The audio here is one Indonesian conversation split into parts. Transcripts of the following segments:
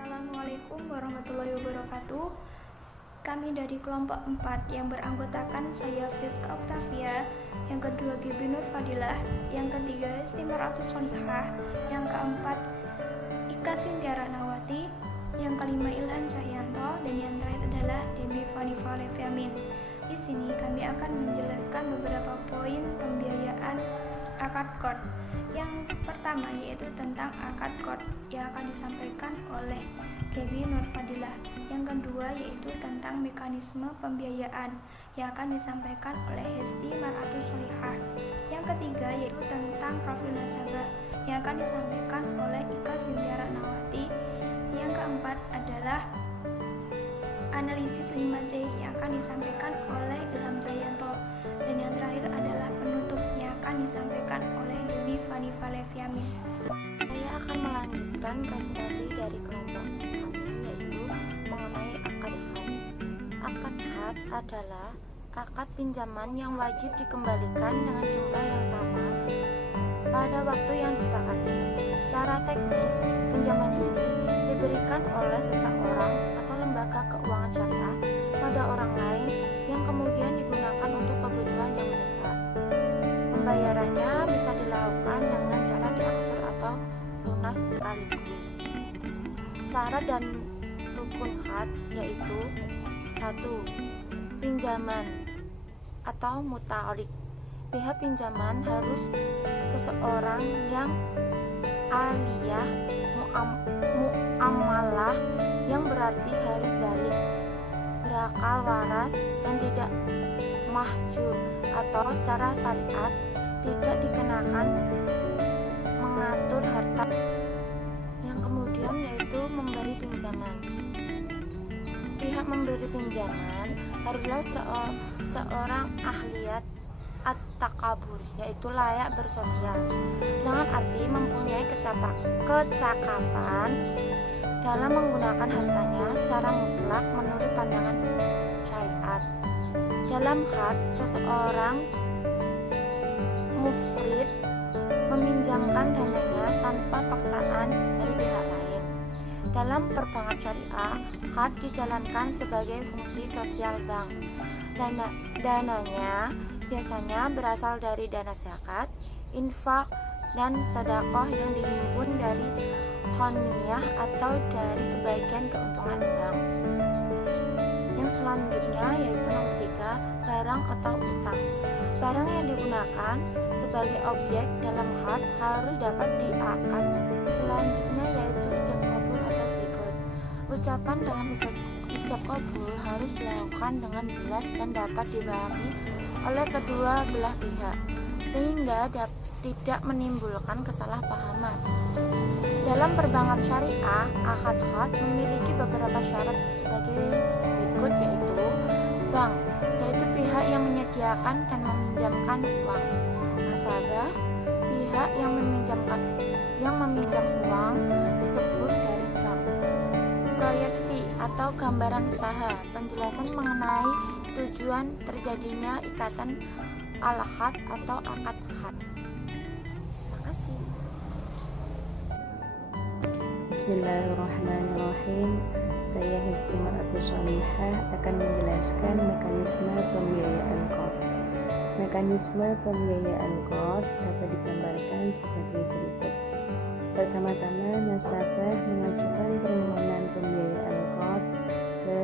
Assalamualaikum warahmatullahi wabarakatuh. Kami dari kelompok 4 yang beranggotakan saya Friska Octavia, yang kedua Gibi Nur Fadilah, yang ketiga Hesti Maratus Solihah, yang keempat Ika Sintiara Nawati, yang kelima Ilhan Cahyanto, dan yang terakhir adalah Debbie Fanifa Leviamin. Di sini kami akan menjelaskan beberapa poin pembiayaan akad qard. Yang pertama yaitu tentang akad qard yang akan disampaikan oleh Gibi Nur Fadilah. Yang kedua yaitu tentang mekanisme pembiayaan yang akan disampaikan oleh Hesti Maratus Solihah. Yang ketiga yaitu tentang profil nasabah yang akan disampaikan oleh Ika Sintiara Nawati. Yang keempat adalah analisis 5C yang akan disampaikan oleh Ilham Cahyanto, dan yang terakhir adalah penutup yang akan disampaikan oleh Debbie Fanifa Leviamin. Saya akan melanjutkan presentasi dari kelompok kami, yaitu mengenai akad had. Akad had adalah akad pinjaman yang wajib dikembalikan dengan jumlah yang sama pada waktu yang disepakati. Secara teknis, pinjaman ini diberikan oleh seseorang atau lembaga keuangan syariah pada orang lain yang kemudian digunakan untuk kebutuhan yang mendesak. Pembayarannya bisa dilakukan dengan cara diangsur atau lunas sekaligus. Syarat dan rukun had yaitu 1. Pinjaman atau muta'alliq. Pihak pinjaman harus seseorang yang aliyah mu'amalah, yang berarti harus balik, berakal waras, dan tidak mahjur atau secara syariat tidak dikenakan mengatur harta. Yang kemudian yaitu memberi pinjaman. Pihak memberi pinjaman haruslah seorang ahliyat at-takabur, yaitu layak bersosial, dengan arti mempunyai kecakapan dalam menggunakan hartanya secara mutlak menurut pandangan syariat. Dalam had, seseorang muhrid meminjamkan dananya tanpa paksaan dari pihak lain. Dalam perbankan syariah, had dijalankan sebagai fungsi sosial bank. Dananya biasanya berasal dari dana zakat, infak, dan sedekah yang dihimpun dari khoniyah atau dari sebagian keuntungan bank. Yang selanjutnya yaitu nomor 3, barang atau utang. Barang yang digunakan sebagai objek dalam had harus dapat diakad. Selanjutnya yaitu ijab qabul atau sigot. Ucapan dalam ijab qabul harus dilakukan dengan jelas dan dapat dipahami oleh kedua belah pihak, sehingga tidak menimbulkan kesalahpahaman. Dalam perbankan syariah, akad had memiliki beberapa syarat sebagai berikut, yaitu bank, yaitu pihak yang menyediakan dan meminjamkan uang. Nasabah, pihak yang meminjam uang tersebut dari bank. Proyeksi atau gambaran usaha, penjelasan mengenai tujuan terjadinya ikatan al-had atau akad had. Terima kasih. Bismillahirrahmanirrahim. Saya Hesti Maratus Solihah akan menjelaskan mekanisme pembiayaan qard. Mekanisme pembiayaan qard dapat digambarkan sebagai berikut. Pertama-tama, nasabah mengajukan permohonan pembiayaan qard ke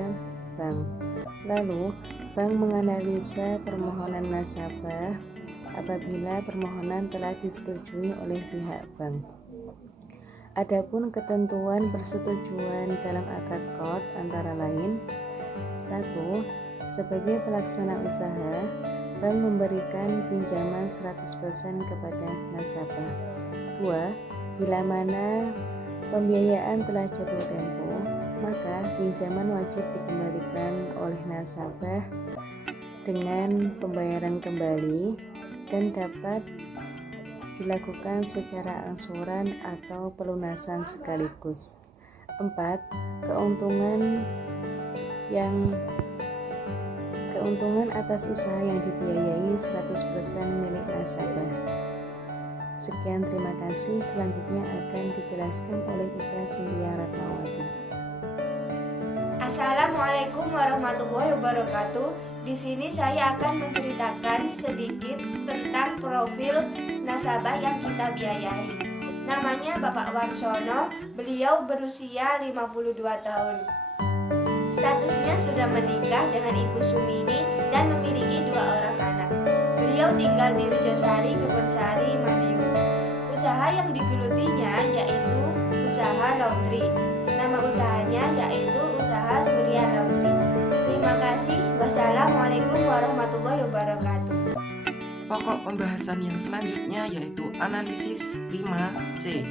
bank. Lalu, bank menganalisa permohonan nasabah apabila permohonan telah disetujui oleh pihak bank. Adapun ketentuan persetujuan dalam akad qard antara lain: 1. Sebagai pelaksana usaha, bank memberikan pinjaman 100% kepada nasabah. 2. Bila mana pembiayaan telah jatuh tempo, maka pinjaman wajib dikembalikan oleh nasabah dengan pembayaran kembali dan dapat dilakukan secara angsuran atau pelunasan sekaligus. 4. Keuntungan atas usaha yang dibiayai 100% milik nasabah. Sekian, terima kasih. Selanjutnya akan dijelaskan oleh Ika Sintiara Nawati. Assalamualaikum warahmatullahi wabarakatuh. Di sini saya akan menceritakan sedikit tentang profil nasabah yang kita biayai. Namanya Bapak Warsono, beliau berusia 52 tahun. Statusnya sudah menikah dengan Ibu Sumini dan memiliki 2 orang anak. Beliau tinggal di Rejosari, Kebonsari, Madiun. Usaha yang digelutinya yaitu usaha laundry. Nama usahanya yaitu usaha Surya Laundry. Terima kasih. Wassalamualaikum warahmatullahi wabarakatuh. Pokok pembahasan yang selanjutnya yaitu analisis 5C.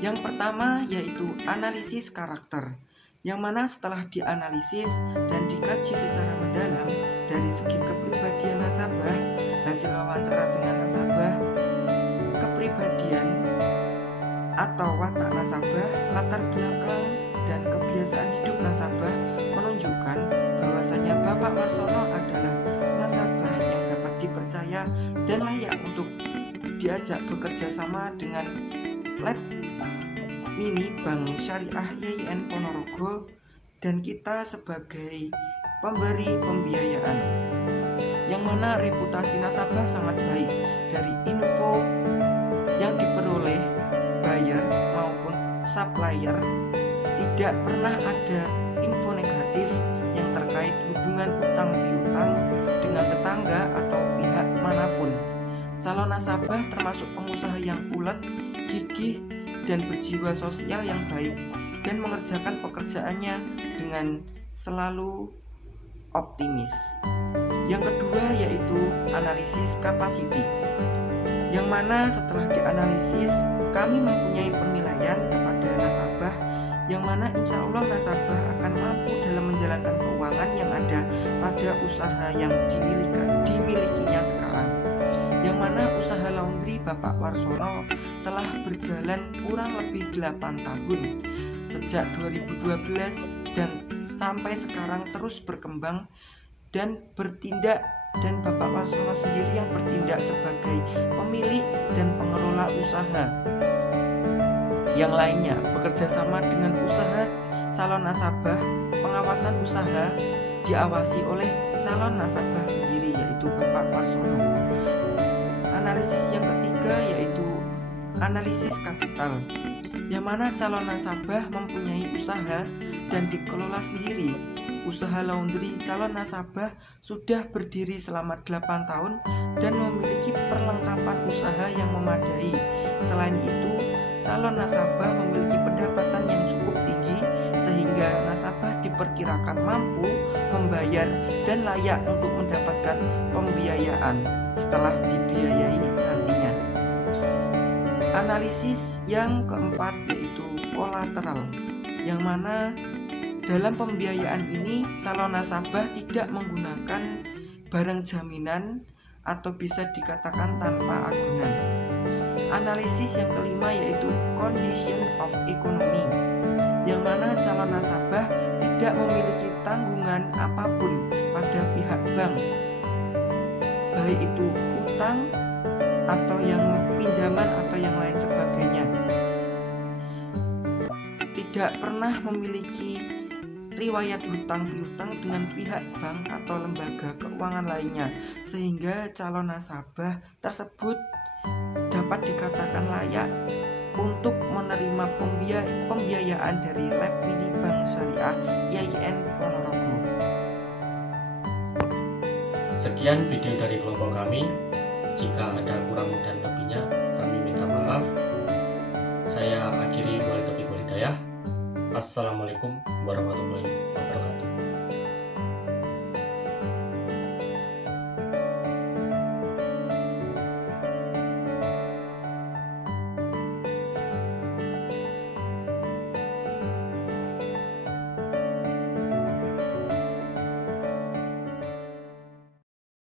Yang pertama yaitu analisis karakter, yang mana setelah dianalisis dan dikaji secara mendalam dari segi kepribadian nasabah, hasil wawancara dengan nasabah, kepribadian atau watak nasabah, latar belakang dan kebiasaan hidup nasabah menunjukkan bahwasanya Bapak Warsono adalah nasabah yang dapat dipercaya dan layak untuk diajak bekerja sama dengan Lab Mini Bank Syariah YIN Ponorogo dan kita sebagai pemberi pembiayaan, yang mana reputasi nasabah sangat baik dari info yang diperoleh buyer maupun supplier. Tidak pernah ada info negatif yang terkait hubungan utang piutang dengan tetangga atau pihak manapun. Calon nasabah termasuk pengusaha yang ulet, gigih, dan berjiwa sosial yang baik dan mengerjakan pekerjaannya dengan selalu optimis. Yang kedua yaitu analisis capacity, yang mana setelah dianalisis kami mempunyai penilaian kepada nasabah, yang mana insya Allah nasabah akan mampu dalam menjalankan keuangan yang ada pada usaha yang dimilikinya sekarang, yang mana usaha laundry Bapak Warsono telah berjalan kurang lebih 8 tahun sejak 2012 dan sampai sekarang terus berkembang dan bertindak, dan Bapak Warsono sendiri yang bertindak sebagai pemilik dan pengelola usaha. Yang lainnya bekerja sama dengan usaha calon nasabah, pengawasan usaha diawasi oleh calon nasabah sendiri yaitu Bapak Warsono. Analisis yang ketiga yaitu analisis kapital, yang mana calon nasabah mempunyai usaha dan dikelola sendiri. Usaha laundry calon nasabah sudah berdiri selama 8 tahun dan memiliki perlengkapan usaha yang memadai. Selain itu, calon nasabah memiliki pendapatan yang cukup tinggi sehingga nasabah diperkirakan mampu membayar dan layak untuk mendapatkan pembiayaan setelah dibiayai nantinya. Analisis yang keempat yaitu kolateral, yang mana dalam pembiayaan ini calon nasabah tidak menggunakan barang jaminan atau bisa dikatakan tanpa agunan. Analisis yang kelima yaitu condition of economy, yang mana calon nasabah tidak memiliki tanggungan apapun pada pihak bank, baik itu utang atau yang pinjaman atau yang lain sebagainya. Tidak pernah memiliki riwayat hutang piutang dengan pihak bank atau lembaga keuangan lainnya, sehingga calon nasabah tersebut dapat dikatakan layak untuk menerima pembiayaan dari Lab Mini Bank Syariah YIN Ponorogo. Sekian video dari kelompok kami. Jika ada kurang dan lebihnya, kami minta maaf. Saya akhiri, wabillahi taufiq wal hidayah. Assalamualaikum warahmatullahi wabarakatuh.